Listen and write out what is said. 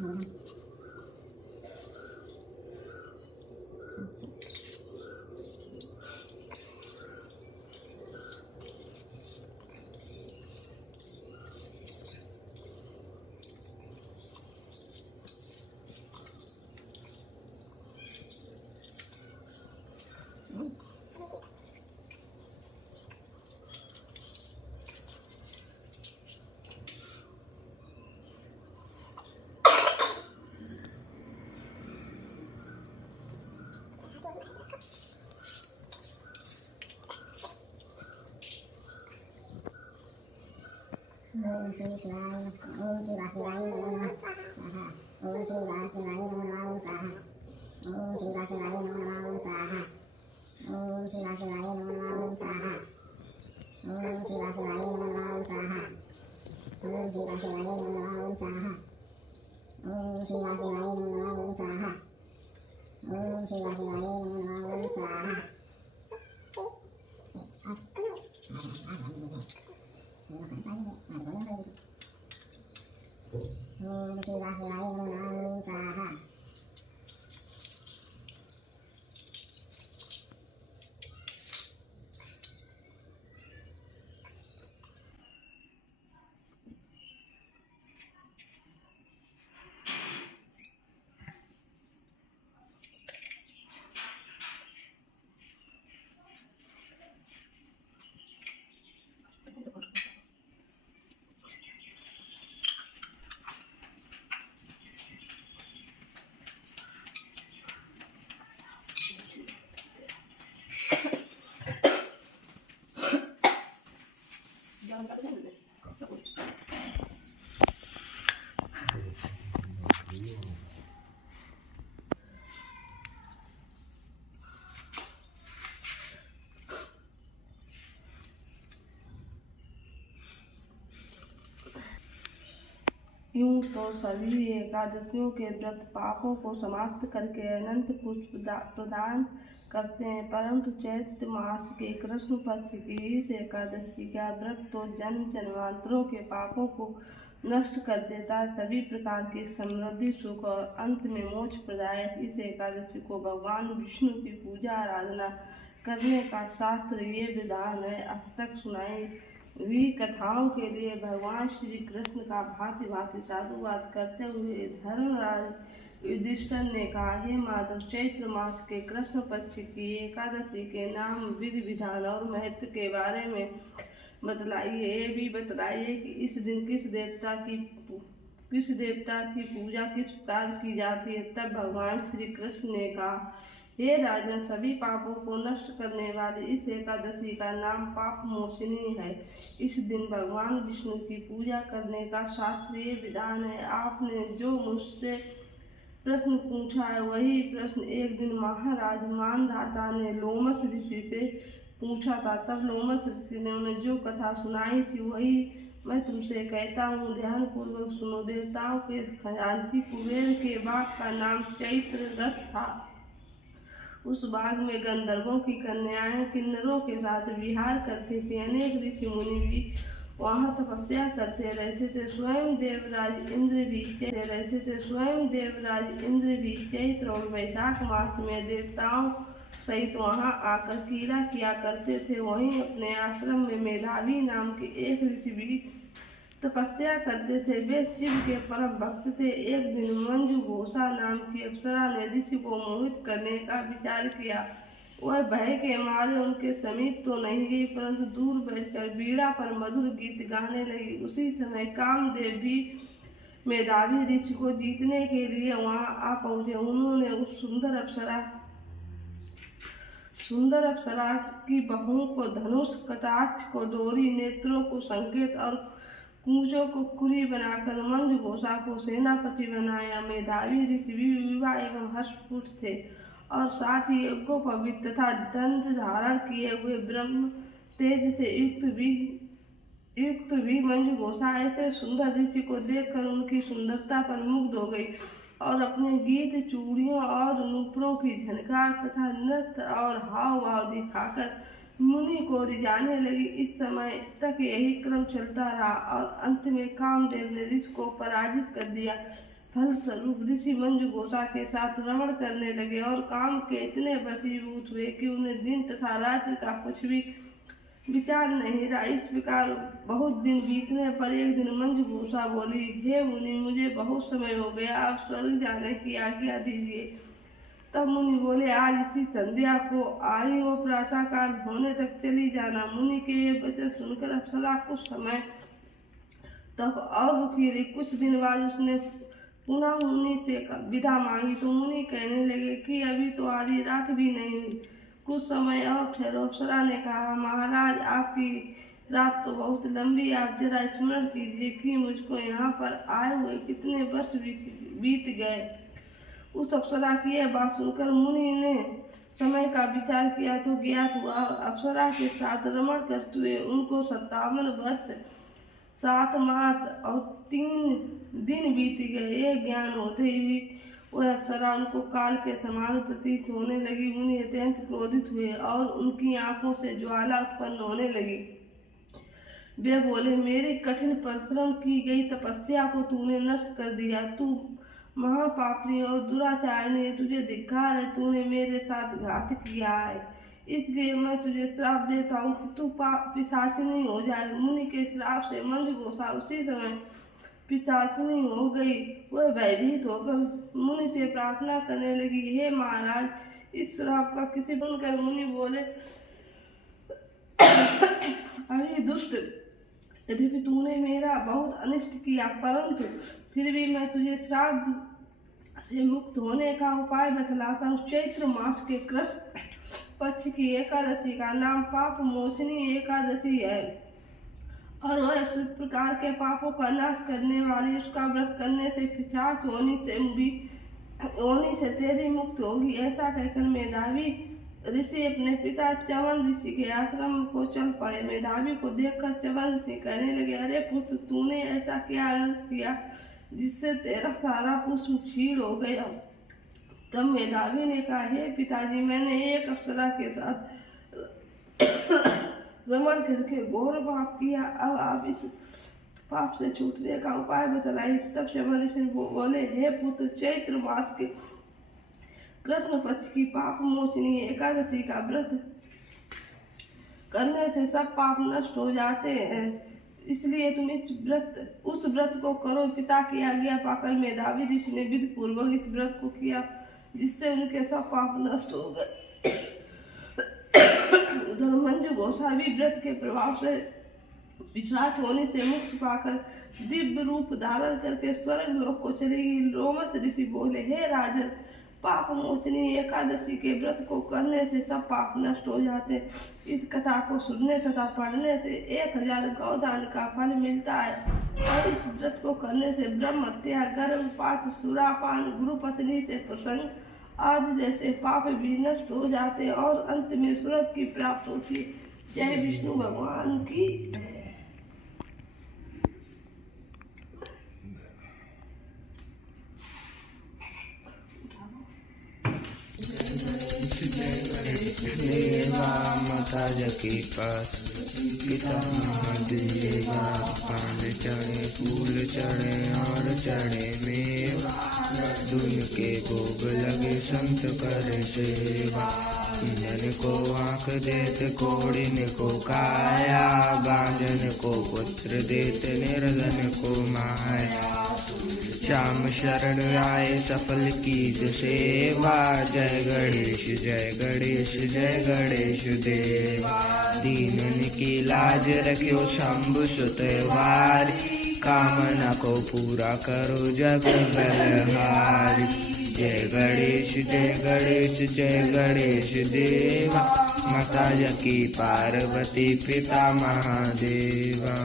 ओम श्री शिवाय ओम श्री वासुदेवाय नमः स्वाहा ओम श्री वासुदेवाय नमः ओम स्वाहा ओम श्री वासुदेवाय नमः ओम स्वाहा ओम श्री वासुदेवाय नमः ओम स्वाहा ओम श्री वासुदेवाय नमः ओम स्वाहा ओम श्री वासुदेवाय नमः ओम स्वाहा ओम श्री वासुदेवाय नमः ओम स्वाहा ओम श्री वासुदेवाय नमः ओम स्वाहा ओम श्री वासुदेवाय नमः ओम स्वाहा। यूं तो सभी एकादशियों के व्रत पापों को समाप्त करके अनंत पुष्प प्रदान करते हैं, परंतु चैत्र मास के कृष्ण पक्ष की इस एकादशी का व्रत तो जन्म जन्मांतरों के पापों को नष्ट कर देता है। सभी प्रकार की समृद्धि सुख और अंत में मोक्ष प्रदायक इस एकादशी को भगवान विष्णु की पूजा आराधना करने का शास्त्र ये विधान है। अब तक सुनाई हुई कथाओं के लिए भगवान श्री कृष्ण का भांति भांति साधुवाद करते हुए धर्मराज युधिष्ठिर ने कहा, हे माधव, चैत्र मास के कृष्ण पक्ष की एकादशी के नाम, विधि विधान और महत्व के बारे में बतलाइए। ये भी बताइए कि इस दिन किस देवता की पूजा किस प्रकार की जाती है। तब भगवान श्री कृष्ण ने कहा, हे राजन, सभी पापों को नष्ट करने वाली इस एकादशी का नाम पाप मोचनी है। इस दिन भगवान विष्णु की पूजा करने का शास्त्रीय विधान है। आपने जो मुझसे प्रश्न पूछा है वही प्रश्न एक दिन महाराज मानधाता ने लोमस ऋषि से पूछा था। तब लोमस ऋषि ने उन्हें जो कथा सुनाई थी वही मैं तुमसे कहता हूँ, ध्यान पूर्वक सुनो। देवताओं के खजांची कुबेर के बाग का नाम चैत्र रथ था। उस बाग में गंधर्वों की कन्याएं किन्नरों के साथ विहार करती थी। अनेक ऋषि मुनि भी वहाँ तपस्या करते रहते थे। स्वयं देवराज इंद्र भी चैत्र और वैशाख मास में देवताओं सहित वहाँ आकर क्रीड़ा किया करते थे। वहीं अपने आश्रम में मेधावी नाम के एक ऋषि भी तपस्या करते थे। वे शिव के परम भक्त थे। एक दिन मंजू घोषा नाम की अप्सरा ने ऋषि को मोहित करने का विचार किया। वह भय के मारे उनके समीप तो नहीं गई, परंतु दूर बैठकर बीड़ा पर मधुर गीत गाने लगी। उसी समय कामदेव भी मेधावी ऋषि को जीतने के लिए वहां आ पहुंचे। उन्होंने उस सुंदर अप्सरा की बहुओं को धनुष, कटाक्ष को डोरी, नेत्रों को संकेत और कूचों को कुरी बनाकर मंजू घोषा को सेनापति बनाया। मेधावी ऋषि भी विवाह एवं हष्टपुष्ट थे और साथ ही यज्ञोपवीत तथा दंड धारण किए हुए ब्रह्म तेज से युक्त भी मंजू घोषा ऐसे सुंदर ऋषि को देखकर उनकी सुंदरता पर मुग्ध हो गई और अपने गीत, चूड़ियों और नूपुरों की झनकार तथा नृत्य और हाव भाव दिखाकर मुनि को रिझाने लगी। इस समय तक यही क्रम चलता रहा और अंत में कामदेव ने ऋषि को पराजित कर दिया। फलस्वरूप ऋषि मंजुघोषा के साथ रमण करने लगे और काम के इतने वशीभूत हुए कि उन्हें दिन तथा रात्रि का कुछ भी विचार नहीं रहा। इस प्रकार बहुत दिन बीतने पर एक दिन मंजुघोषा बोली, हे मुनि, मुझे बहुत समय हो गया, अब स्वर्ग जाने की आज्ञा दीजिए। तब मुनि बोले, आज इसी संध्या को आई और प्रातः काल होने तक चली जाना। मुनि के ये वचन सुनकर अप्सरा कुछ समय तक और रुकी रही। कुछ दिन बाद उसने पुनः मुनि से विदा मांगी तो मुनि कहने लगे कि अभी तो आधी रात भी नहीं हुई, कुछ समय और ठहरो। अप्सरा ने कहा, महाराज, आपकी रात तो बहुत लंबी, आप जरा स्मरण कीजिए कि मुझको यहाँ पर आए हुए कितने वर्ष बीत गए। उस अप्सरा की यह बात सुनकर मुनि ने समय का विचार किया तो ज्ञात हुआ अप्सरा के साथ रमण करते हुए उनको 57 वर्ष 7 मास और 3 दिन बीत गए। यह ज्ञान होते ही वह अप्सरा उनको काल के समान प्रतीत होने लगी। मुनि अत्यंत क्रोधित हुए और उनकी आंखों से ज्वाला उत्पन्न होने लगी। वे बोले, मेरी कठिन परिश्रम की गई तपस्या को तूने नष्ट कर दिया। तू महापापी और दुराचारणी, तुझे धिक्कार है, तूने मेरे साथ घात किया है। इसलिए मैं तुझे श्राप देता हूँ कि तू पिशाचिनी हो जाए। मुनि के श्राप से मंजुघोषा उसी समय पिशाचिनी हो गई। वह भयभीत होकर मुनि से प्रार्थना करने लगी, हे महाराज, इस श्राप का किसी सुनकर मुनि बोले, अरे दुष्ट, यद्यपि तूने मेरा बहुत अनिष्ट किया, परंतु फिर भी मैं तुझे श्राप से मुक्त होने का उपाय बतलाता हूँ। चैत्र मास के कृष्ण पक्ष की एकादशी का नाम पाप मोचनी एकादशी है और वह इस प्रकार के पापों का नाश करने वाली, उसका व्रत करने से पिशाच होनी से तेरी मुक्त होगी। ऐसा कहकर मेधावी ऋषि अपने पिता च्यवन ऋषि के आश्रम को चल पड़े। मेधावी को देखकर च्यवन ऋषि कहने लगे, अरे पुत्र, तूने ऐसा क्या अनर्थ किया जिससे तेरा सारा पुष्प क्षीण हो गया। तब मेधावी ने कहा, हे पिताजी, मैंने एक अप्सरा के साथ रमण करके घोर पाप किया। अब आप इस पाप से छूटने का उपाय बतलाइए। तब च्यवन ऋषि बोले, हे पुत्र, चैत्र मास के कृष्ण पक्ष की पाप मोचनी एकादशी का व्रत करने से सब पाप नष्ट हो जाते हैं, इसलिए तुम उस व्रत को करो। पिता की आज्ञा पाकर मेधावी ऋषि ने विधि पूर्वक इस व्रत को किया, जिससे उनके सब पाप नष्ट हो गए। उधर मंजुघोषा भी व्रत के प्रभाव से पिशाच होने से मुक्त पाकर दिव्य रूप धारण करके स्वर्ग लोक को चली गई। रोमस ऋषि बोले, हे राजन, पाप मोचनी एकादशी के व्रत को करने से सब पाप नष्ट हो जाते। इस कथा को सुनने तथा पढ़ने से 1000 गौदान का फल मिलता है और इस व्रत को करने से ब्रह्म हत्या, गर्भपात, सुरापान, गुरु पत्नी से प्रसंग आदि जैसे पाप भी नष्ट हो जाते और अंत में स्वर्ग की प्राप्त होती है। जय विष्णु भगवान की। माता जकी पास पिता महादेवा, पान चढ़े, फूल चढ़े और चढ़े मेवा, दुन के भोग लगे संत करे सेवा। जन को आँख देत, कोड़िन को काया, बांझन को पुत्र देत, निर्धन को माया। श्याम शरण आए, सफल कीज सेवा, जय गणेश जय गणेश जय गणेश देवा। दीनन की लाज रखियो शंभु सुत वारी, कामना को पूरा करो जग बलहारी। जय गणेश जय गणेश जय गणेश देवा, माता जकी पार्वती पिता महादेवा।